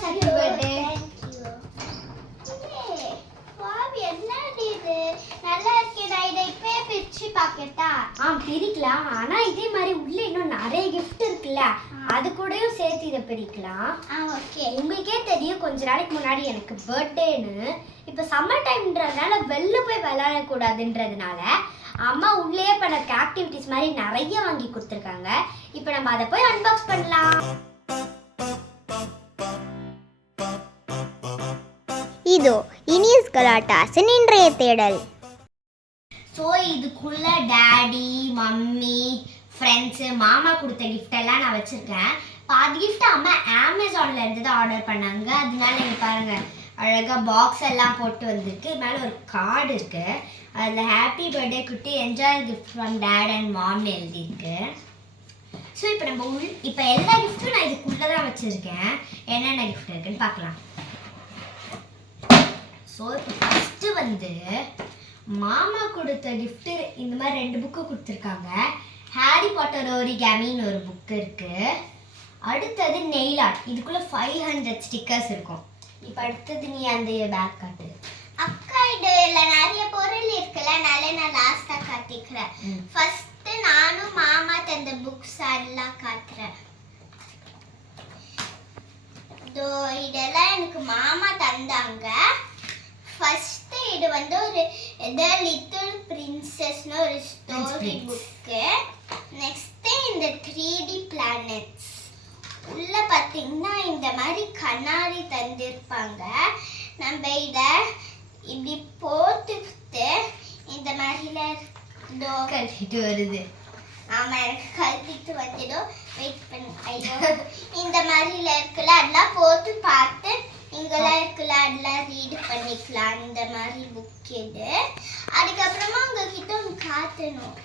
Advance happy birthday. என்னது இது நல்லா இருக்கே. நான் இதை இப்பவே பிரிச்சு பாக்கட்டா? பிரிக்கலாம். ஆனா இதே மாதிரி உள்ள இன்னும் நிறைய gift இருக்குல்ல, அது கூடயும் சேர்த்து இதை பிரிக்கலாம். ஓகே. உங்களுக்கே தெரியும் கொஞ்ச நாளைக்கு முன்னாடி எனக்கு பர்த்டேன்னு. இப்போ சம்மர் டைம்ன்றதுனால வெளில போய் விளையாடக்கூடாதுன்றதுனால அம்மா உள்ளே பண்ண ஆக்டிவிட்டிஸ் மாதிரி நிறைய வாங்கி கொடுத்துருக்காங்க. இப்போ நம்ம அதை போய் அன்பாக்ஸ் பண்ணலாம். இதோ இனியஸ் கலாட்டாஸின் இன்றைய தேடல். ஸோ இதுக்குள்ள டேடி, மம்மி, ஃப்ரெண்ட்ஸு, மாமா கொடுத்த கிஃப்ட் எல்லாம் நான் வச்சுருக்கேன். பாதி கிஃப்ட் அம்மா அமேசானில் இருந்து தான் ஆர்டர் பண்ணாங்க. அதனால நீங்கள் பாருங்கள், அழகாக பாக்ஸ் எல்லாம் போட்டு வந்திருக்கு. மேலே ஒரு கார்டு இருக்குது. அதில் ஹாப்பி பர்த்டே குட்டி, enjoy gift from dad and மாம்னு எழுதியிருக்கு. ஸோ இப்போ நம்ம இப்போ எல்லா கிஃப்ட்டும் நான் இதுக்குள்ளே தான் வச்சுருக்கேன். என்னென்ன கிஃப்ட் இருக்குன்னு பார்க்கலாம். ஸோ இப்போ ஃபஸ்ட்டு வந்து மாமா கொடுத்த கிஃப்ட்டு இந்த மாதிரி 2 புக்கு கொடுத்துருக்காங்க. ஹாரி பாட்டர் ஓரிகாமின்னு ஒரு புக்கு இருக்குது. அடுத்தது நெயில் ஆர்ட். இதுக்குள்ளே 500 ஸ்டிக்கர்ஸ் இருக்கும். இப்போ அடுத்தது நீ அந்த பேக் காட்டு. அக்கா இதுல நிறைய பொருள் இருக்குல்ல, நான் லாஸ்டா காட்டிக்கிறேன். ஃபர்ஸ்ட் நானும் மாமா தந்த புக்ஸ் எல்லாம் காட்டுறேன். இதெல்லாம் எனக்கு மாமா தந்தாங்க. ஃபர்ஸ்ட் இது வந்து ஒரு லிட்டில் பிரின்சஸ்னு ஒரு ஸ்டோரி புக்கு. நெக்ஸ்ட் இந்த 3D பிளானட்ஸ். உள்ள பார்த்தீங்கன்னா இந்த மாதிரி கண்ணாடி தந்திருப்பாங்க. நம்ம இதை இப்படி போட்டுக்கிட்டு இந்த மாதிரில கட்டிட்டு வருது. ஆமா, எனக்கு கழட்டிட்டு வந்துடும். வெயிட் பண்ணி. ஐயோ, இந்த மாதிரில இருக்குல்ல, அதெல்லாம் போட்டு பார்த்து இங்கெல்லாம் இருக்குல்ல, அதெல்லாம் ரீட் பண்ணிக்கலாம். இந்த மாதிரி புக் இது. அதுக்கப்புறமா உங்ககிட்ட ஒன்று காட்டணும்.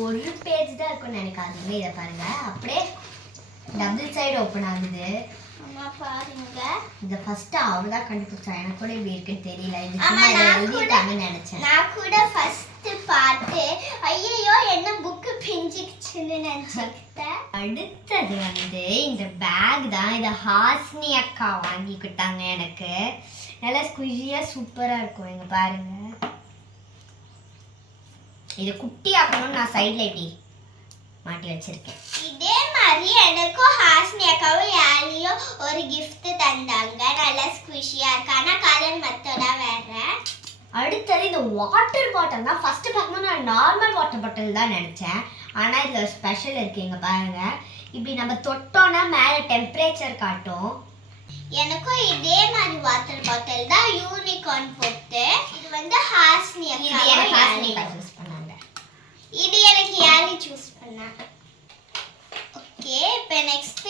ஒரு பேஜ் தான் இருக்கும்னு நினைக்காதீங்க. இதை பாருங்க, அப்படியே டபுள் சைடு ஓப்பன் ஆகுது. அம்மா பாருங்க. இதை ஃபர்ஸ்ட் அவதான் கண்டுபிடிச்சா. எனக்கு கூட இப்படி இருக்குன்னு தெரியல. இது சும்மா இதை எழுதிட்டாங்கன்னு நினைச்சேன். நான் கூட ஃபர்ஸ்ட் பார்த்து ஐயோ என்ன புக்கு பிஞ்சிக்கிச்சுன்னு நினைச்சுக்கிட்டேன். அடுத்தது வந்து இந்த பேக் தான். இதை ஹாஸ்னி அக்கா வாங்கி கொடுத்தாங்க எனக்கு. நல்லா ஸ்குஷியாக சூப்பராக இருக்கும். இங்கே பாருங்க, இதை குட்டி ஆக்கணும்னு நான் சைடில் இப்படி மாட்டி வச்சிருக்கேன். இதே மாதிரி எனக்கும் ஹாஸ்னி அக்காவும் யாரையும் ஒரு கிஃப்ட் தந்தாங்க. நல்லா ஸ்குஷியா இருக்கு. ஆனால் கலர் மெத்தடா வேற. அடுத்தது இந்த வாட்டர் பாட்டில் தான். ஃபர்ஸ்ட் பார்க்கும்போது நான் நார்மல் வாட்டர் பாட்டில் தான் நினச்சேன். ஆனால் இதில் ஒரு ஸ்பெஷல் இருக்குது. இங்கே பாருங்கள், இப்படி நம்ம தொட்டோன்னா மேலே டெம்பரேச்சர் காட்டும். எனக்கும் இதே மாதிரி வாட்டர் பாட்டில் தான், யூனிகார்ன் போட்டு. இது வந்து ஹாஸ்னி அக்கா சூஸ் பண்ணாங்க. இது எனக்கு யாரி சூஸ் பண்ணாங்க. ஓகே, இப்போ நெக்ஸ்ட்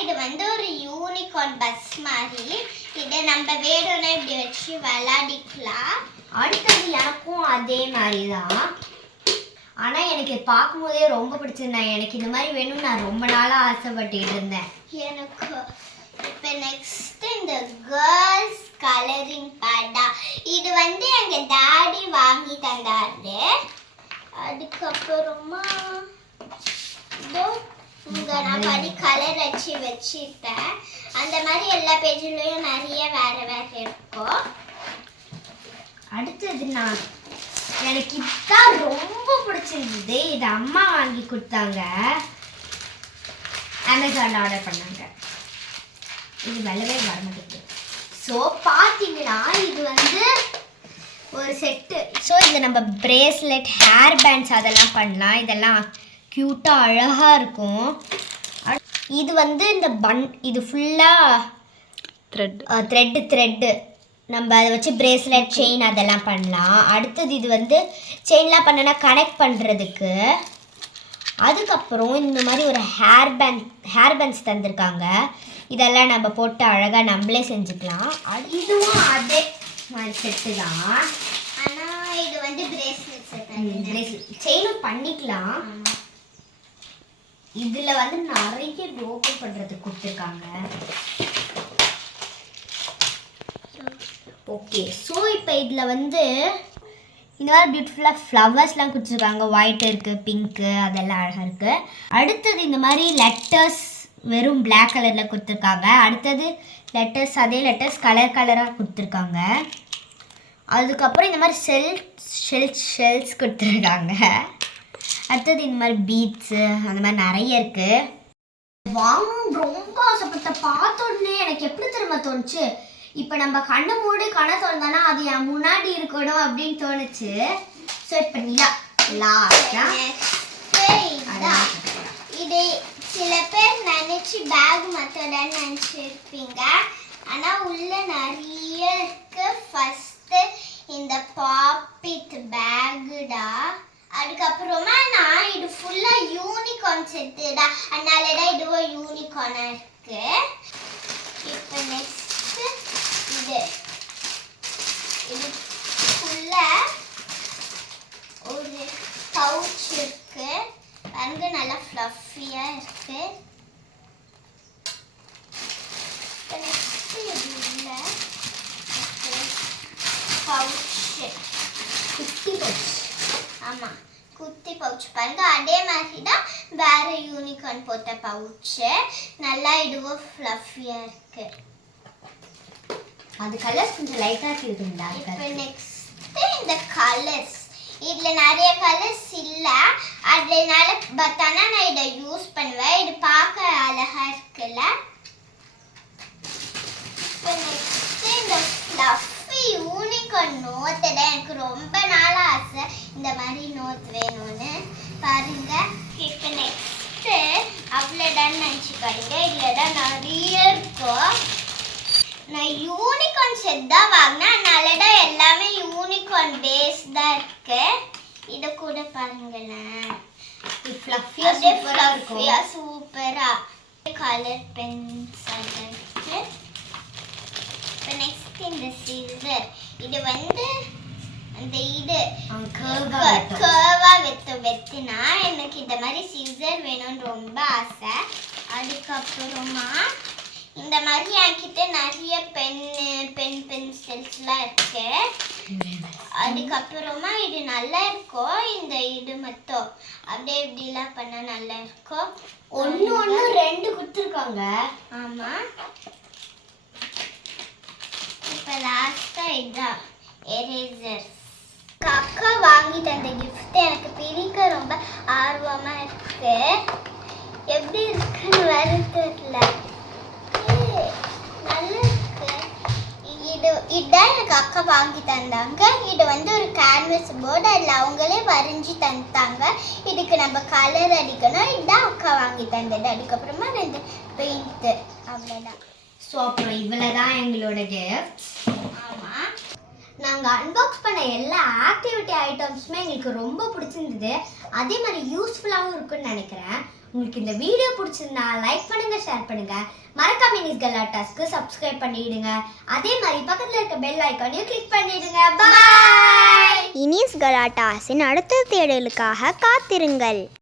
இது வந்து ஒரு யூனிகார்ன் பஸ் மாதிரி. இதை நம்ம வேணும்னா இப்படி வச்சு விளையாடிக்கலாம். அடுத்தது எனக்கும் அதே மாதிரி தான். ஆனால் எனக்கு பார்க்கும்போதே ரொம்ப பிடிச்சிருந்தேன். எனக்கு இந்த மாதிரி வேணும்னு நான் ரொம்ப நாளாக ஆசைப்பட்டுட்டு இருந்தேன். எனக்கு இப்போ நெக்ஸ்ட் இந்த கேர்ள்ஸ் கலரிங் பேடா. இது வந்து எங்கள் டாடி வாங்கி தந்தாரு. அதுக்கப்புறமா இங்கே நான் படி கலர் வச்சு வச்சுட்டேன். அந்த மாதிரி எல்லா பேஜ்லேயும் நிறைய வேறு வேறு இருக்கும். அடுத்தது எனக்கு இதுதான் ரொம்ப பிடிச்சிருந்தது. இது அம்மா வாங்கி கொடுத்தாங்க, அமேசானில் ஆர்டர் பண்ணாங்க. இது வெள்ளவே வரமாட்டேங்குது. ஸோ பார்த்தீங்கன்னா இது வந்து ஒரு செட்டு. ஸோ இது நம்ம பிரேஸ்லெட், ஹேர் பேண்ட்ஸ் அதெல்லாம் பண்ணலாம். இதெல்லாம் க்யூட்டாக அழகாக இருக்கும். இது வந்து இந்த இது ஃபுல்லாக த்ரெட்டு நம்ம அதை வச்சு பிரேஸ்லெட், செயின் அதெல்லாம் பண்ணலாம். அடுத்தது இது வந்து செயின்லாம் பண்ணனா கனெக்ட் பண்ணுறதுக்கு. அதுக்கப்புறம் இந்த மாதிரி ஒரு ஹேர் பேண்ட்ஸ் தந்திருக்காங்க. இதெல்லாம் நம்ம போட்டு அழகாக நம்மளே செஞ்சுக்கலாம். இதுவும் அதே மாதிரி செட்டு தான். ஆனால் இது வந்து பிரேஸ்லெட் செயினும் பண்ணிக்கலாம். இதில் வந்து நிறைய ஓப்பன் பண்ணுறதுக்கு கொடுத்துருக்காங்க. ஓகே, ஸோ இப்போ இதில் வந்து இந்த மாதிரி பியூட்டிஃபுல்லாக ஃப்ளவர்ஸ்லாம் கொடுத்துருக்காங்க. ஒயிட் இருக்குது, பிங்க்கு, அதெல்லாம் அழகாக இருக்குது. அடுத்தது இந்த மாதிரி லெட்டர்ஸ் வெறும் Black கலரில் கொடுத்துருக்காங்க. அடுத்தது லெட்டர்ஸ், அதே லெட்டர்ஸ் கலராக கொடுத்துருக்காங்க. அதுக்கப்புறம் இந்த மாதிரி ஷெல்ஸ் கொடுத்துருக்காங்க. அடுத்தது இந்த மாதிரி பீட்ஸு அந்த மாதிரி நிறைய இருக்குது. வாங்கணும் ரொம்ப ஆசைப்பட்ட பார்த்த உடனே எனக்கு எப்படி திரும்ப தோணுச்சு, இப்போ நம்ம கண்ணை மூடி கண்ணை திறந்தானா அது என் முன்னாடி இருக்கணும் அப்படின்னு தோணுச்சு. ஸோ இப்போ இது சில பேர் நினைச்சு பேக் மத்தோட நினைச்சிருப்பீங்க. ஆனா உள்ள நிறைய இருக்கு. ஃபர்ஸ்ட் இந்த பாப்பிட் பேக்குடா. அதுக்கப்புறமா நான் இது ஃபுல்லா யூனிகார்ன் செட்டுடா, அதனாலதான் இதுவும் யூனிகார்னா இருக்கு. இப்போ நெக்ஸ்ட் இது ஃபுல்லா ஒரு பவுச் இருக்கு. பாருங்க நல்லா ஃப்ளஃபியா இருக்கு. நெக்ஸ்ட் இதுல பவுச், குட்டி பவுச். ஆமா, குட்டி பவுச் பாருங்க. அதே மாதிரி தான் வேற யூனிகார்ன் போட்ட பவுச். நல்லா இதுவும் ஃப்ளஃபியா இருக்கு. அது கலர்ஸ் கொஞ்சம் லைட்டாக இருக்குங்களா? இப்போ நெக்ஸ்ட் இந்த கலர்ஸ், இதுல நிறைய கலர்ஸ் இல்ல, அதனால பட் ஆனா நான் இதை யூஸ் பண்ணுவேன். இது பார்க்க அழகா இருக்குல்ல. இப்போ நெக்ஸ்ட் இந்த ஃப்ளஃபி யூனிகார்ன் நோட். எனக்கு ரொம்ப நாள் ஆசை இந்த மாதிரி நோட் வேணும்னு. பாருங்க. இப்போ நெக்ஸ்ட் அவ்வளோதான் நினச்சிக்காதீங்க, இதில் தான் நிறைய இருக்கும். நான் யூனிகார்ன் செட் தான் வாங்கினேன், அதனால தான் எல்லாமே யூனிகார்ன் பேஸ் தான் இருக்கு. இதை கூட பாருங்களேன், ஃப்ளஃபியா சூப்பராக இருக்கும். சூப்பரா கலர் பென்சில் இருக்கு. இப்போ நெக்ஸ்ட் இந்த சிசர். இது வந்து அந்த இது கர்வா வெத்தினா எனக்கு இந்த மாதிரி சிசர் வேணும்னு ரொம்ப ஆசை. அதுக்கப்புறமா இந்த மாதிரி என்கிட்ட நிறைய பென்சில்ஸ்லாம் இருக்கு. அதுக்கப்புறமா இது நல்லா இருக்கும். இந்த இது மட்டும் அப்படியே இப்படிலாம் பண்ணா நல்லா இருக்கும். ஒன்று ரெண்டு கொடுத்துருக்காங்க. ஆமா. இப்போ லாஸ்டா இதுதான் எரேசர். அக்கா வாங்கி தந்த கிஃப்ட் எனக்கு பிரிக்க ரொம்ப ஆர்வமா இருக்கு. எப்படி இருக்குன்னு வேற தெரியல. இதுதான் எனக்கு அக்கா வாங்கி தந்தாங்க. இது வந்து ஒரு கேன்வஸ் போர்டு, அதில் அவங்களே வரைஞ்சி தந்தாங்க. இதுக்கு நம்ம கலர் அடிக்கணும். இதுதான் அக்கா வாங்கி தந்தது. அதுக்கப்புறமா 2 பெயிண்ட், அவ்வளோதான். ஸோ அப்புறம் இவ்வளோ தான் எங்களோட கிஃப்ட்ஸ். ஆமாம், நாங்கள் அன்பாக்ஸ் பண்ண எல்லா ஆக்டிவிட்டி ஐட்டம்ஸுமே எங்களுக்கு ரொம்ப பிடிச்சிருந்தது. அதே மாதிரி யூஸ்ஃபுல்லாகவும் இருக்குன்னு நினைக்கிறேன். உங்களுக்கு இந்த வீடியோ பிடிச்சிருந்தா லைக் பண்ணுங்க, ஷேர் பண்ணுங்க, மறக்காம இனிஸ் கலாட்டாஸ்க்கு சப்ஸ்கிரைப் பண்ணிடுங்க. அதே மாதிரி பக்கத்தில் இருக்க பெல் ஐக்கானையும் கிளிக் பண்ணிடுங்க. பாய். இனிஸ் கலாட்டாஸின் அடுத்த தேடலுக்காக காத்திருங்கள்.